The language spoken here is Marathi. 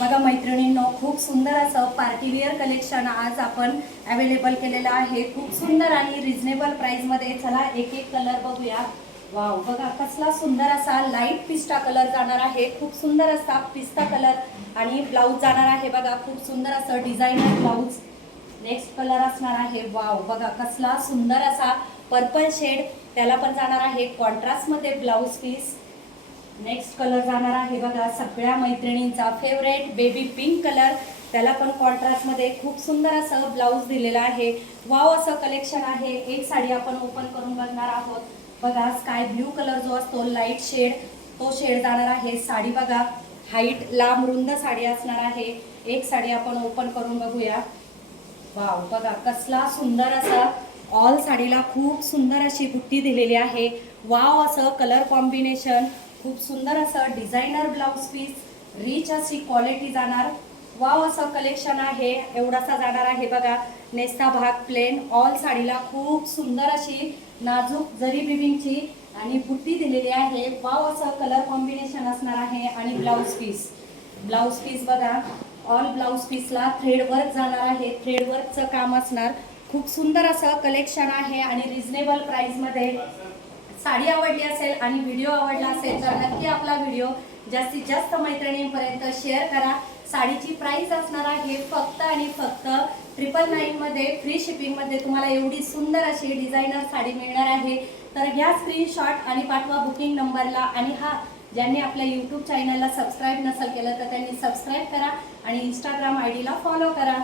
बघा मैत्रिणींनो, खूप सुंदर असं पार्टीवेअर कलेक्शन आज आपण अवेलेबल केलेलं आहे। खूप सुंदर आणि रिजनेबल प्राइस मध्ये। चला एक एक कलर बघूया। वाव, बघा कसला सुंदर असा लाईट पिस्ता कलर जाणार आहे। खूप सुंदर असा पिस्ता कलर आणि ब्लाउज जाणार आहे। बघा खूप सुंदर असं डिझायनर ब्लाउज। नेक्स्ट कलर असणार आहे, वाव बघा कसला सुंदर असा पर्पल शेड, त्याला पण जाणार आहे कॉन्ट्रास्ट मध्ये ब्लाउज पीस। नेक्स्ट कलर जाणार आहे बघा सगळ्या मैत्रिणींचा फेवरेट बेबी पिंक कलर, त्याला पण कॉन्ट्रास्ट मध्ये खूप सुंदर असं ब्लाउज दिलेला आहे। वाव असं कलेक्शन आहे। एक साडी आपण ओपन करून बघणार आहोत। बघा स्काय ब्ल्यू कलर जो असतो लाईट शेड, तो शेड जाणार आहे। साडी बघा हाईट लांब रुंद साडी असणार आहे। एक साडी आपण ओपन करून बघूया। वाव बघा कसला सुंदर असा ऑल साडीला खूप सुंदर अशी बुट्टी दिलेली आहे। वाव असं कलर कॉम्बिनेशन, खूप सुंदर असं डिझायनर ब्लाउज पीस, रिच अशी क्वालिटी जाणार। वाव असं कलेक्शन आहे। एवढासा जाणार आहे बघा। नेसता भाग प्लेन, ऑल साडीला खूप सुंदर अशी नाजूक जरी बिबिंगची आणि बुट्टी दिलेली आहे। वाव असं कलर कॉम्बिनेशन असणार आहे। आणि ब्लाउज पीस बघा, ऑल ब्लाउज पीसला थ्रेड वर्क जाणार आहे। थ्रेड वर्कचं काम असणार। खूप सुंदर असं कलेक्शन आहे आणि रिजनेबल प्राइस मध्ये। साडी आवडली असेल आणि व्हिडिओ आवडला असेल तर नक्की आपला व्हिडिओ जास्तीत जास्त मैत्रिणींपर्यंत शेअर करा। साडीची प्राइस असणार आहे फक्त आणि फक्त 999 मध्ये। फ्री शिपिंग मध्ये तुम्हाला एवढी सुंदर अशी डिझायनर साडी मिळणार आहे। तर घ्या स्क्रीनशॉट आणि पाठवा बुकिंग नंबरला। आणि हा, ज्यांनी आपल्या यूट्यूब चॅनलला सबस्क्राईब नसेल केलं तर त्यांनी सबस्क्राईब करा आणि इंस्टाग्राम आयडीला फॉलो करा।